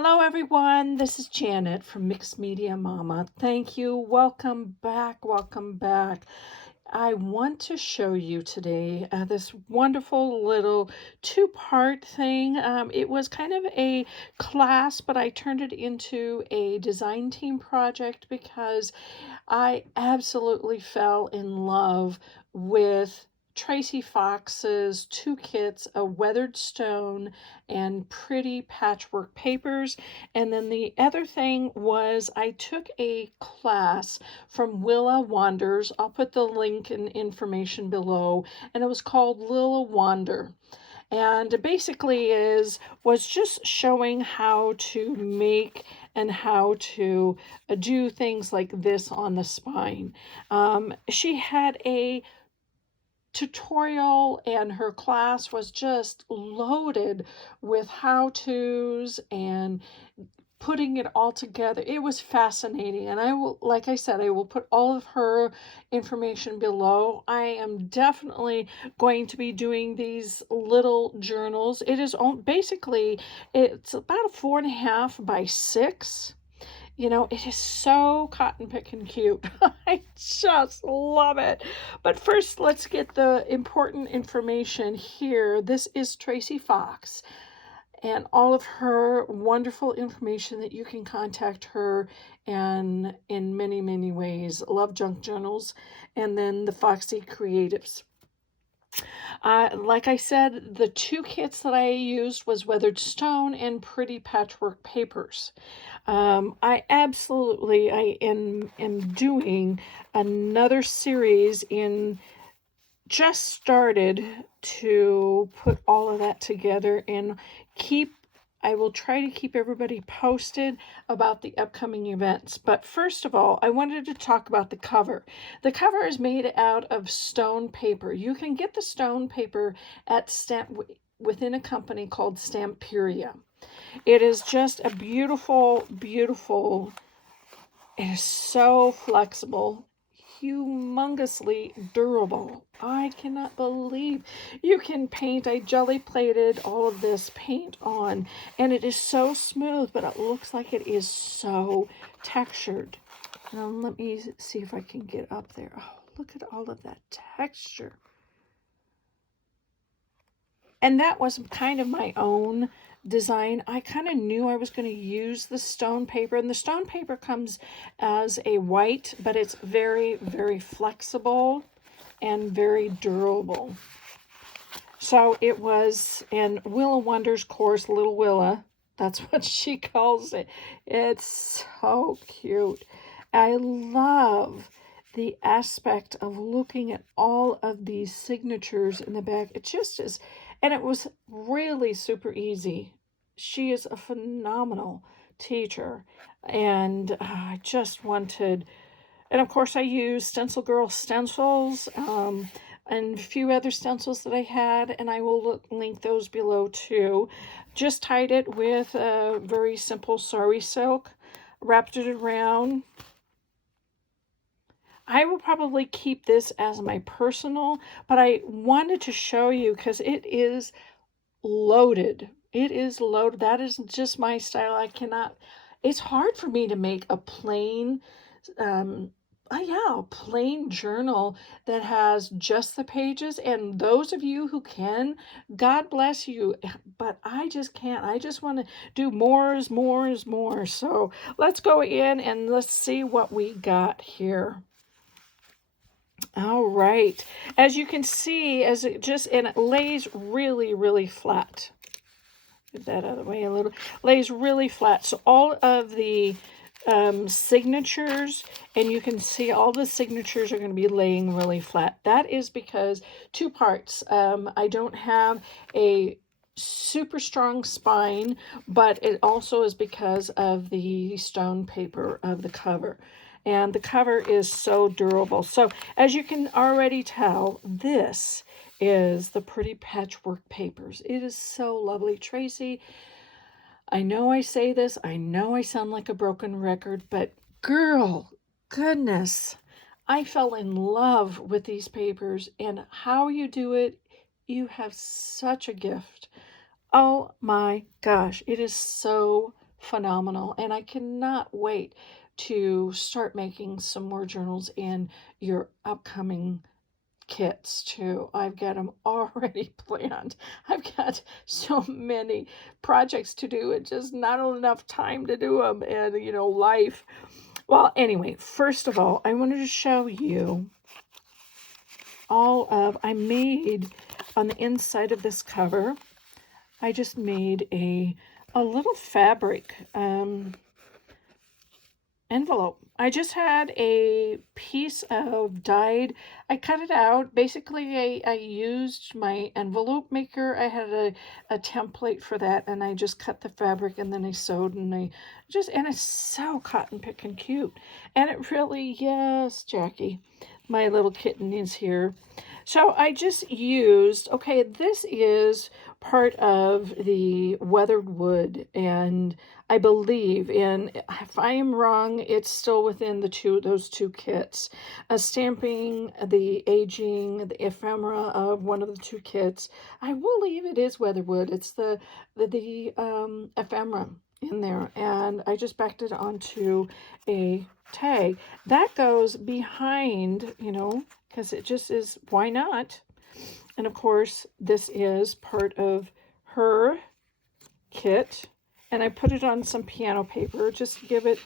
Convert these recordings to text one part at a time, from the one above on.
Hello everyone, this is Janet from Mixed Media Mama. Thank you, welcome back. I want to show you today this wonderful little two-part thing. It was kind of a class, but I turned it into a design team project because I absolutely fell in love with Tracie Fox's two kits, a weathered stone and pretty patchwork papers. And then the other thing was I took a class from Willa Wanders. I'll put the link and information below. And it was called Lilla Wander. And basically was just showing how to make and how to do things like this on the spine. She had a tutorial and her class was just loaded with how-tos and putting it all together. It was fascinating, and I will, like I said, I will put all of her information below. I am definitely going to be doing these little journals. It is basically, it's about a 4.5 by 6. You know, it is so cotton picking cute. I just love it. But first, let's get the important information here. This is Tracie Fox and all of her wonderful information that you can contact her and in many, many ways. Love Junk Journals and then the Foxy Creatives. Like I said, the two kits that I used was weathered stone and pretty patchwork papers. I am doing another series just started to put all of that together and I will try to keep everybody posted about the upcoming events. But first of all, I wanted to talk about the cover. The cover is made out of stone paper. You can get the stone paper at within a company called Stamperia. It is just a beautiful, beautiful, it is so flexible, humongously durable. I cannot believe you can paint. I jelly plated all of this paint on and it is so smooth, but it looks like it is so textured. Now let me see if I can get up there. Oh, look at all of that texture. And that was kind of my own design. I kind of knew I was going to use the stone paper, and the stone paper comes as a white, but it's very, very flexible and very durable. So it was in Willa Wonder's course, Little Willa, that's what she calls it. It's so cute. I love the aspect of looking at all of these signatures in the back. It just is, and it was really super easy. She is a phenomenal teacher, and I just wanted, and of course I used Stencil Girl stencils and a few other stencils that I had, and I will link those below too. Just tied it with a very simple sari silk, wrapped it around. I will probably keep this as my personal, but I wanted to show you because it is loaded. It is loaded. That is just my style. I cannot, it's hard for me to make a plain, plain journal that has just the pages. And those of you who can, God bless you. But I just can't. I just want to do more is more is more. So let's go in and let's see what we got here. All right. As you can see, and it lays really, really flat. Get that out of the way a little. Lays really flat. So all of the signatures, and you can see all the signatures are going to be laying really flat. That is because two parts. I don't have a super strong spine, but it also is because of the stone paper of the cover. And the cover is so durable. So as you can already tell, this is the pretty patchwork papers. It is so lovely. Tracie, I know I say this, I know I sound like a broken record, but girl, goodness, I fell in love with these papers, and how you do it, you have such a gift. Oh my gosh, it is so phenomenal. And I cannot wait to start making some more journals in your upcoming kits too. I've got them already planned. I've got so many projects to do and just not enough time to do them, and life. Well, anyway, first of all, I wanted to show you I made on the inside of this cover, I just made a little fabric envelope. I just had a piece of dyed, I cut it out. Basically, I used my envelope maker. I had a template for that, and I just cut the fabric, and then I sewed, and and it's so cotton picking cute. And it really, yes, Jackie, my little kitten is here. So I just used, okay, this is part of the weathered wood, and I believe, and if I am wrong, it's still within those two kits. Stamping the aging, the ephemera of one of the two kits. I believe it is weatherwood. It's the ephemera in there, and I just backed it onto a tag that goes behind, because it just is, why not? And of course, this is part of her kit. And I put it on some piano paper just to give it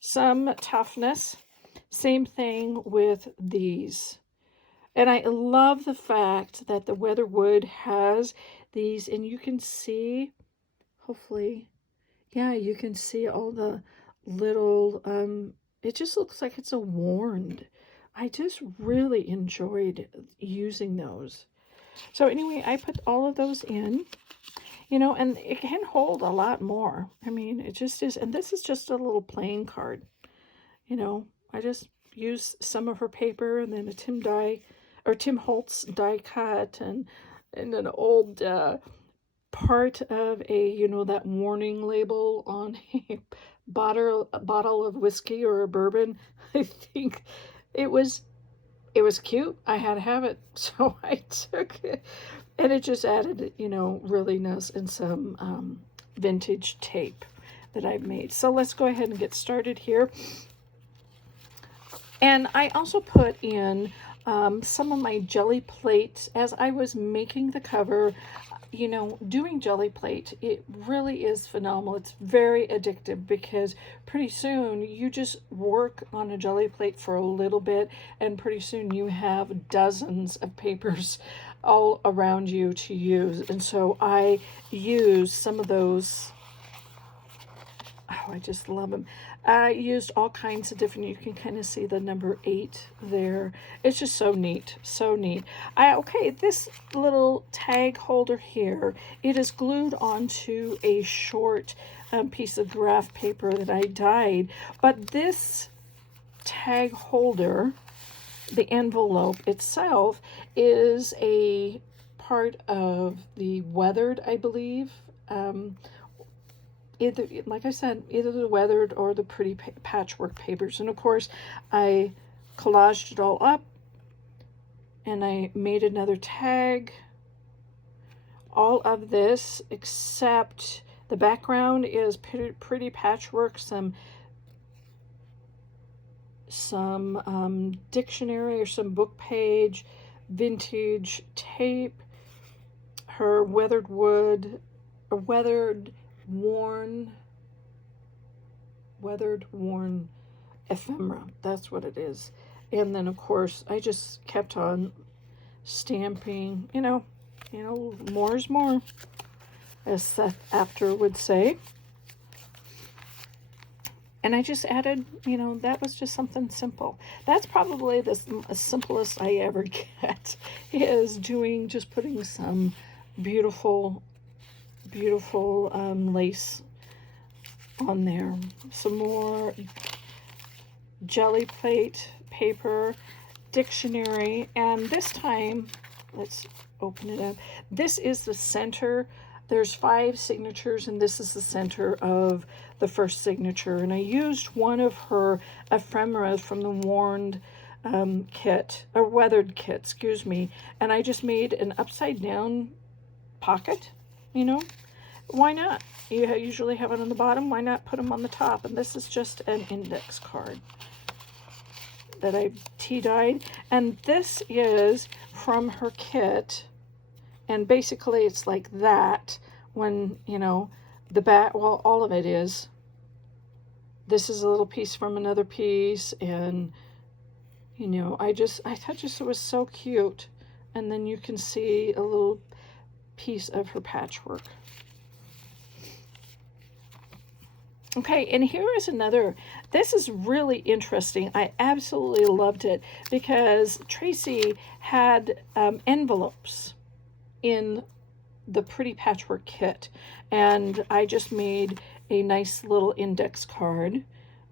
some toughness. Same thing with these. And I love the fact that the weatherwood has these, and you can see, hopefully, yeah, you can see all the little, it just looks like it's a warned. I just really enjoyed using those. So anyway, I put all of those in, and it can hold a lot more. I mean, it just is. And this is just a little playing card. I just use some of her paper, and then a Tim Holtz die cut, and an old part of a, that warning label on a bottle of whiskey or a bourbon. I think it was cute. I had to have it, so I took it, and it just added, realness and some vintage tape that I've made. So let's go ahead and get started here. And I also put in some of my jelly plates as I was making the cover. Doing jelly plate, it really is phenomenal. It's very addictive because pretty soon you just work on a jelly plate for a little bit, and pretty soon you have dozens of papers all around you to use. And so I use some of those. Oh, I just love them. I used all kinds of different, you can kind of see the number 8 there. It's just so neat, so neat. Okay, this little tag holder here, it is glued onto a short piece of graph paper that I dyed. But this tag holder, the envelope itself, is a part of the weathered, I believe. Either, like I said, either the weathered or the pretty patchwork papers. And of course, I collaged it all up, and I made another tag. All of this, except the background, is pretty patchwork, some dictionary or some book page, vintage tape, her weathered wood, or weathered worn ephemera. That's what it is. And then of course I just kept on stamping, more is more, as Seth After would say. And I just added, that was just something simple. That's probably the simplest I ever get, is putting some beautiful lace on there. Some more jelly plate paper, dictionary, and this time, let's open it up. This is the center. There's 5 signatures, and this is the center of the first signature. And I used one of her ephemeras from the weathered kit, excuse me, and I just made an upside down pocket, why not? You usually have it on the bottom. Why not put them on the top? And this is just an index card that I tea-dyed. And this is from her kit. And basically it's like that when, you know, the back, well, all of it is. This is a little piece from another piece. And, you know, I thought just it was so cute. And then you can see a little piece of her patchwork. Okay, and here is another. This is really interesting. I absolutely loved it because Tracie had envelopes in the Pretty Patchwork kit, and I just made a nice little index card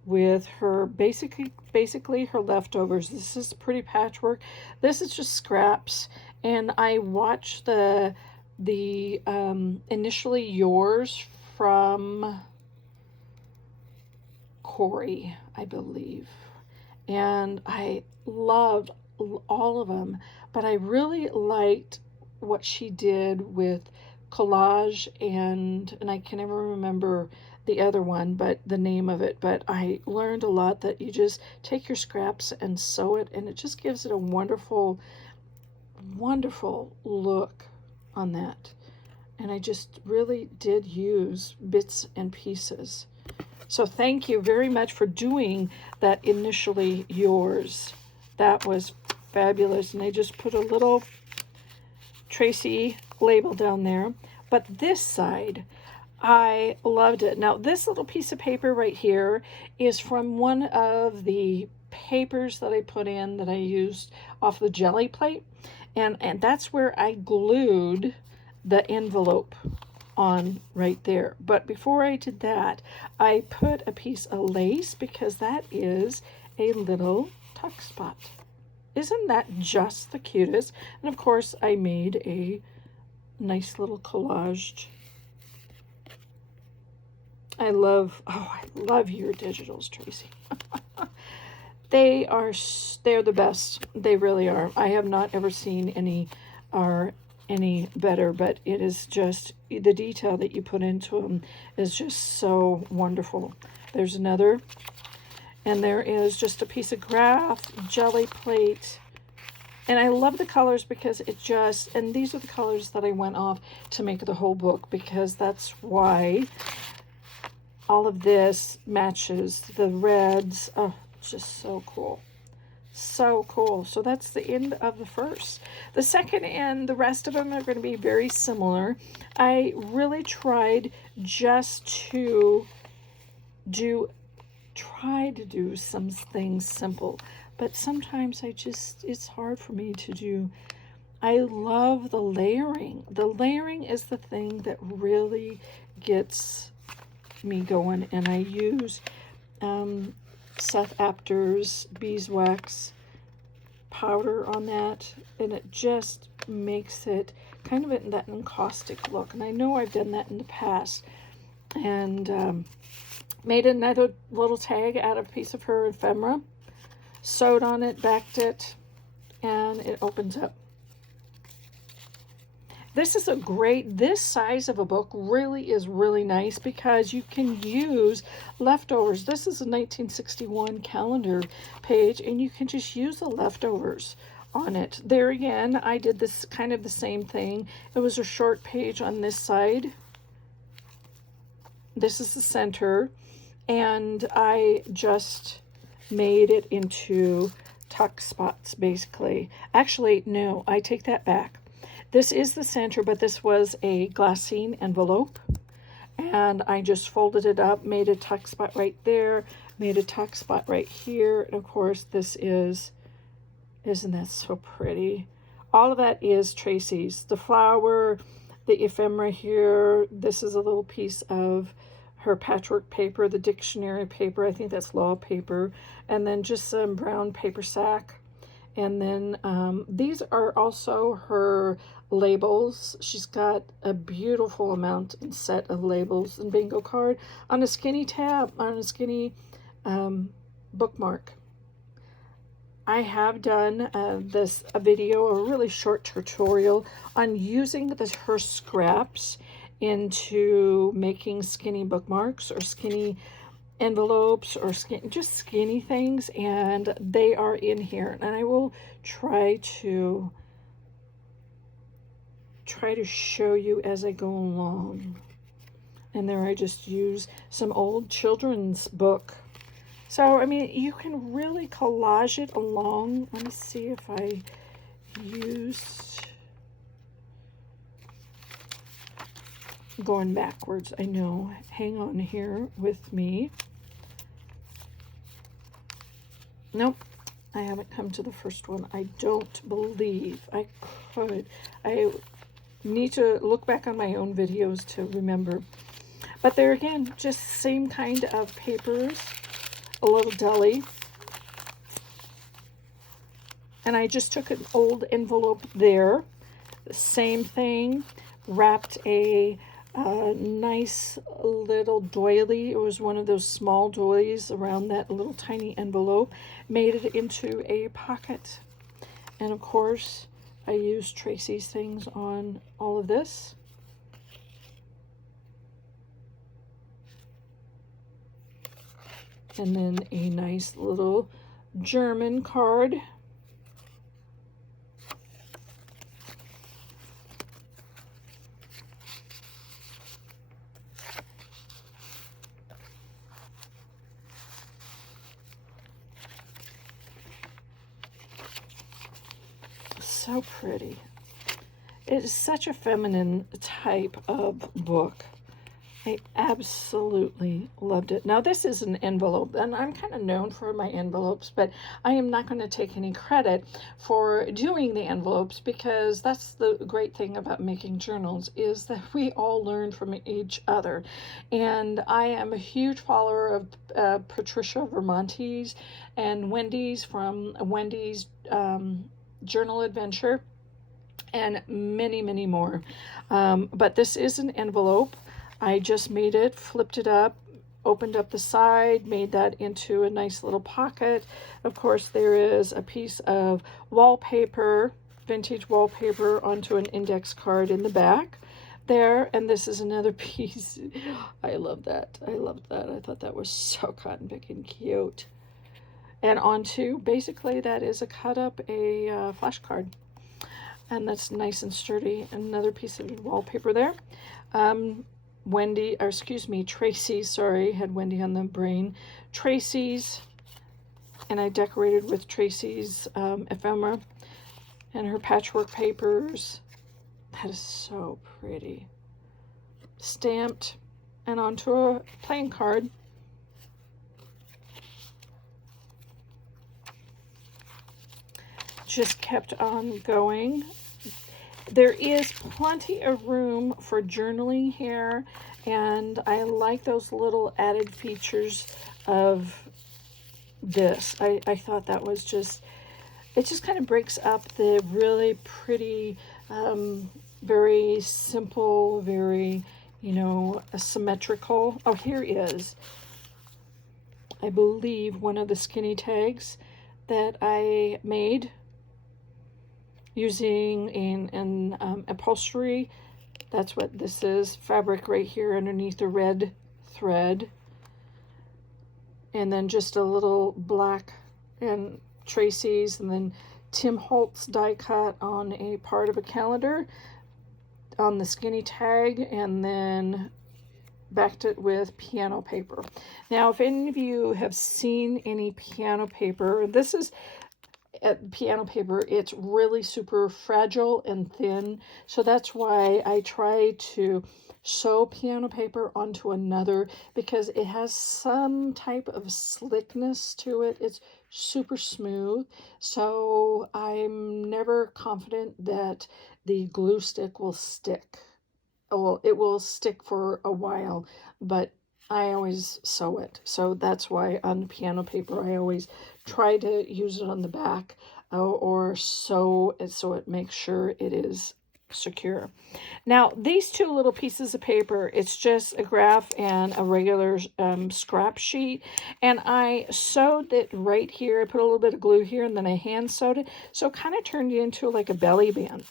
with her basically her leftovers. This is Pretty Patchwork. This is just scraps, and I watched the Initially Yours from Corey, I believe, and I loved all of them, but I really liked what she did with collage and I can never remember the other one, but the name of it, but I learned a lot that you just take your scraps and sew it, and it just gives it a wonderful look on that. And I just really did use bits and pieces. So thank you very much for doing that Initially Yours. That was fabulous. And I just put a little Tracie label down there. But this side, I loved it. Now, this little piece of paper right here is from one of the papers that I put in that I used off the jelly plate. And that's where I glued the envelope on right there. But before I did that, I put a piece of lace because that is a little tuck spot. Isn't that just the cutest? And of course I made a nice little collage. I love your digitals, Tracie. They're the best. They really are. I have not ever seen any better, but it is just the detail that you put into them is just so wonderful. There's another, and there is just a piece of graph jelly plate, and I love the colors because it just, and these are the colors that I went off to make the whole book, because that's why all of this matches the reds. Oh, it's just so cool. So cool. So that's the end of the first. The second and the rest of them are going to be very similar. I really tried just to try to do some things simple, but sometimes it's hard for me to do. I love the layering. The layering is the thing that really gets me going, and I use Seth Apter's beeswax powder on that, and it just makes it kind of in that encaustic look. And I know I've done that in the past, and made another little tag out of a piece of her ephemera, sewed on it, backed it, and it opens up. This is this size of a book really is really nice because you can use leftovers. This is a 1961 calendar page, and you can just use the leftovers on it. There again, I did this kind of the same thing. It was a short page on this side. This is the center, and I just made it into tuck spots, basically. Actually, no, I take that back. This is the center, but this was a glassine envelope, and I just folded it up, made a tuck spot right there, made a tuck spot right here, and of course this isn't that so pretty? All of that is Tracie's. The flower, the ephemera here, this is a little piece of her patchwork paper, the dictionary paper, I think that's law paper, and then just some brown paper sack. And then these are also her labels. She's got a beautiful amount and set of labels and bingo card on a skinny tab, on a skinny bookmark. I have done a video, a really short tutorial on using her scraps into making skinny bookmarks or skinny envelopes or just skinny things, and they are in here, and I will try to show you as I go along. And there I just use some old children's book. So I mean, you can really collage it along. Let me see if I used, going backwards, I know, hang on here with me. Nope, I haven't come to the first one. I don't believe I could. I need to look back on my own videos to remember. But there again, just same kind of papers, a little deli. And I just took an old envelope there, the same thing, wrapped a nice little doily. It was one of those small doilies around that little tiny envelope, made it into a pocket. And of course, I used Tracie's things on all of this. And then a nice little German card. So pretty. It is such a feminine type of book. I absolutely loved it. Now this is an envelope, and I'm kind of known for my envelopes, but I am not going to take any credit for doing the envelopes, because that's the great thing about making journals, is that we all learn from each other. And I am a huge follower of Patricia Vermonte's and Wendy's from Wendy's Journal Adventure, and many, many more. But this is an envelope. I just made it, flipped it up, opened up the side, made that into a nice little pocket. Of course, there is a piece of wallpaper, vintage wallpaper, onto an index card in the back there. And this is another piece. I love that. I loved that. I thought that was so cotton picking cute. And onto, basically, that is a cut up a flash card. And that's nice and sturdy. Another piece of wallpaper there. Tracie's, sorry, had Wendy on the brain. Tracie's, and I decorated with Tracie's ephemera and her patchwork papers. That is so pretty. Stamped and onto a playing card. Just kept on going. There is plenty of room for journaling here, and I like those little added features of this. I thought that was just, it just kind of breaks up the really pretty, very simple, very, symmetrical. Oh, here is, I believe, one of the skinny tags that I made using an upholstery. That's what this is. Fabric right here underneath the red thread. And then just a little black and Tracie's, and then Tim Holtz die cut on a part of a calendar on the skinny tag, and then backed it with piano paper. Now, if any of you have seen any piano paper, this is piano paper, it's really super fragile and thin, so that's why I try to sew piano paper onto another, because it has some type of slickness to it. It's super smooth, so I'm never confident that the glue stick will stick. Well, it will stick for a while, but I always sew it. So that's why on piano paper, I always try to use it on the back or sew it so it makes sure it is secure. Now, these two little pieces of paper, it's just a graph and a regular scrap sheet. And I sewed it right here. I put a little bit of glue here, and then I hand sewed it. So it kind of turned into like a belly band.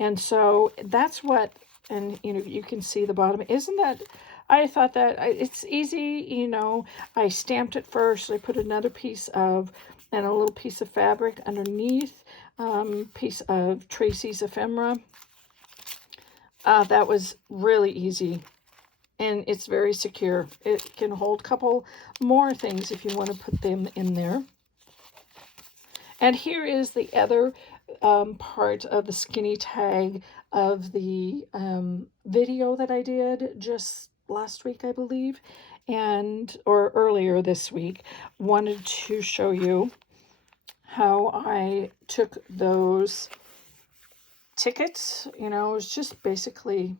And so that's what And, you know, you can see the bottom. Isn't that, I thought that it's easy, you know. I stamped it first. I put another piece of, and a little piece of fabric underneath, piece of Tracie's ephemera. That was really easy. And it's very secure. It can hold a couple more things if you want to put them in there. And here is the other part of the skinny tag of the video that I did just last week, I believe, or earlier this week. Wanted to show you how I took those tickets. You know, it was just basically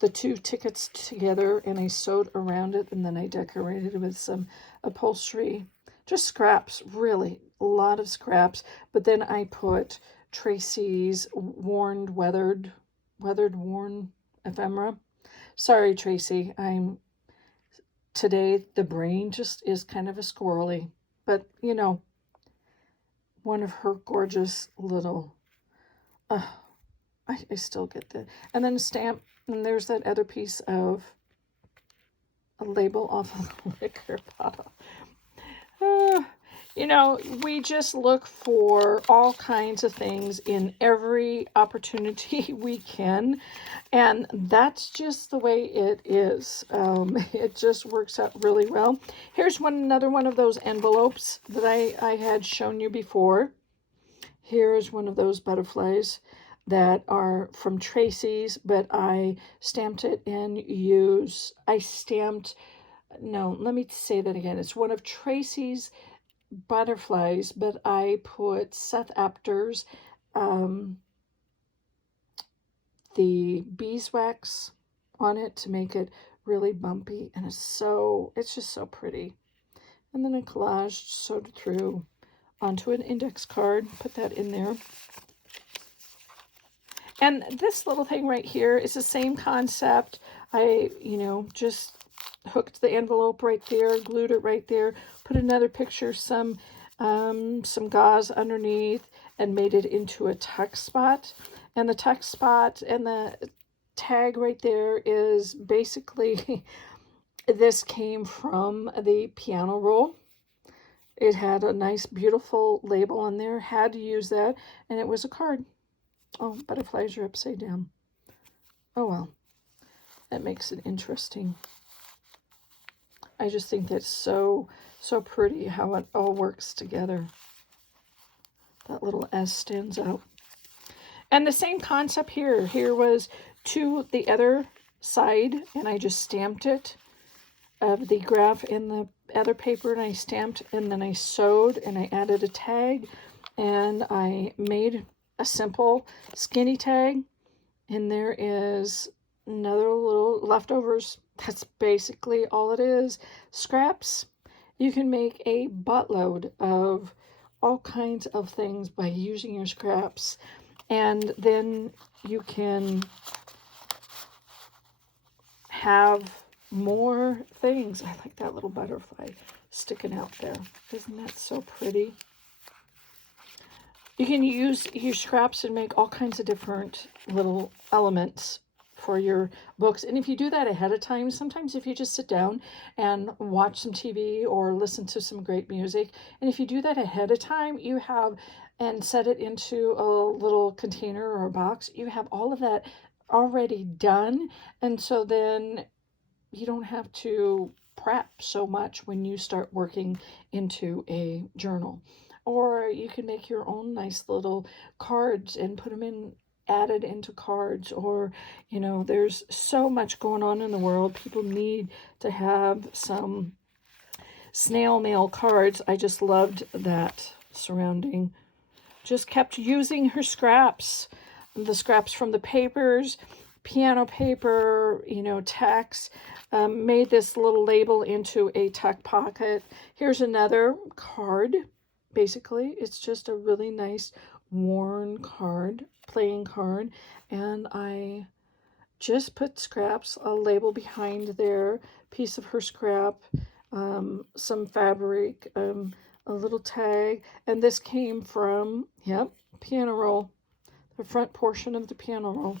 the two tickets together, and I sewed around it, and then I decorated it with some upholstery, just scraps, really a lot of scraps. But then I put Tracie's weathered worn ephemera. Sorry, Tracie, today the brain just is kind of a squirrely, but you know, one of her gorgeous little, I still get that. And then stamp. And there's that other piece of a label off of the liquor bottle. You know, we just look for all kinds of things in every opportunity we can. And that's just the way it is. It just works out really well. Here's another one of those envelopes that I had shown you before. Here's one of those butterflies that are from Tracie's, but I stamped it and let me say that again. It's one of Tracie's butterflies, but I put Seth Apter's, the beeswax on it to make it really bumpy, and it's just so pretty. And then I collaged, sewed it through onto an index card, put that in there. And this little thing right here is the same concept. I, just hooked the envelope right there, glued it right there, put another picture, some gauze underneath, and made it into a tuck spot. And the tuck spot and the tag right there is basically, this came from the piano roll. It had a nice, beautiful label on there. Had to use that, and it was a card. Oh, butterflies are upside down. Oh, well. That makes it interesting. I just think that's so pretty how it all works together. That little S stands out. And the same concept here. Here was to the other side, and I just stamped it. The graph in the other paper, and I stamped, and then I sewed, and I added a tag, and I made a simple skinny tag, and there is another little leftovers. That's basically all it is. Scraps. You can make a buttload of all kinds of things by using your scraps, and then you can have more things. I like that little butterfly sticking out there. Isn't that so pretty? You can use your scraps and make all kinds of different little elements for your books. And if you do that ahead of time, sometimes if you just sit down and watch some TV or listen to some great music, and if you do that ahead of time, and set it into a little container or a box, you have all of that already done. And so then you don't have to prep so much when you start working into a journal. Or you can make your own nice little cards and put them added into cards. Or, there's so much going on in the world. People need to have some snail mail cards. I just loved that surrounding. Just kept using her scraps. The scraps from the papers, piano paper, tacks. Made this little label into a tuck pocket. Here's another card. Basically, it's just a really nice worn card, playing card, and I just put scraps, a label behind there, piece of her scrap, some fabric, a little tag, and this came from, piano roll, the front portion of the piano roll.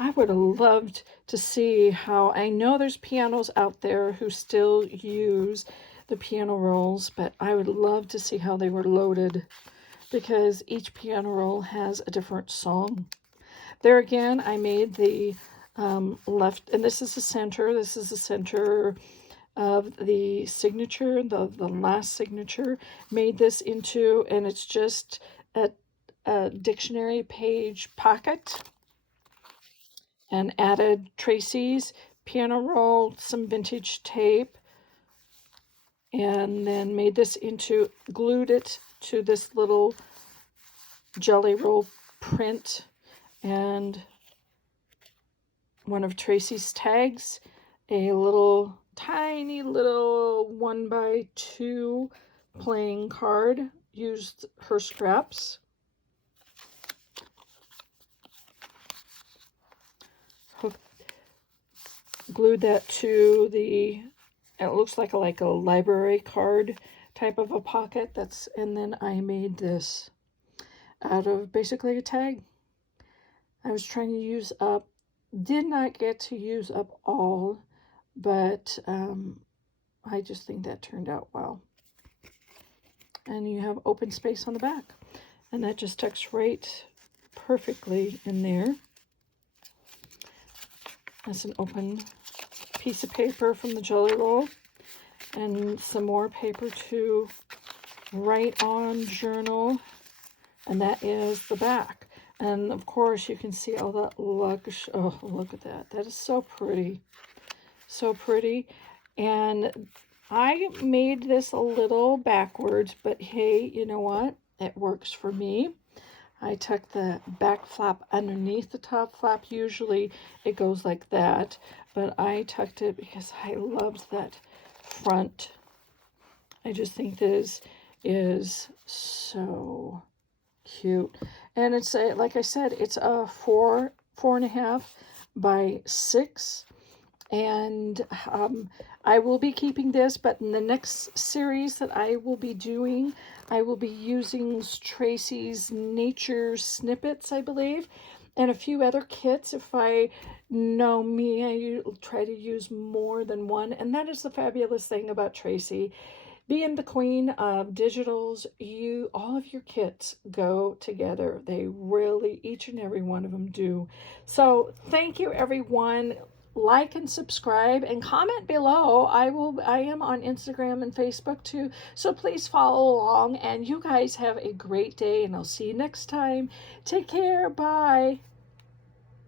I would have loved to see how, I know there's pianos out there who still use the piano rolls, but I would love to see how they were loaded, because each piano roll has a different song. There again, I made the left, and this is the center. This is the center of the signature, the last signature. Made this into, and it's just a dictionary page pocket, and added Tracie's piano roll, some vintage tape, and then made this into, glued it to this little jelly roll print, and one of Tracie's tags, a little tiny little 1x2 playing card, used her scraps. Glued that to the, it looks like a library card type of a pocket. That's, and then I made this out of basically a tag. I was trying to use up, did not get to use up all, but I just think that turned out well. And you have open space on the back, and that just tucks right perfectly in there. That's an open piece of paper from the jelly roll, and some more paper to write on, journal, and that is the back. And of course you can see all that lush. Oh, look at that. That is so pretty. So pretty. And I made this a little backwards, but hey, you know what? It works for me. I tuck the back flap underneath the top flap. Usually it goes like that, but I tucked it because I loved that front. I just think this is so cute. And it's a, like I said, it's a 4.5 by 6. And I will be keeping this, but in the next series that I will be doing, I will be using Tracie's Nature Snippets, I believe, and a few other kits. If I know me, I try to use more than one, and that is the fabulous thing about Tracie. Being the queen of digitals, all of your kits go together. They really, each and every one of them do. So thank you, everyone. Like and subscribe and comment below. I am on Instagram and Facebook too, so please follow along, and you guys have a great day, and I'll see you next time. Take care. Bye.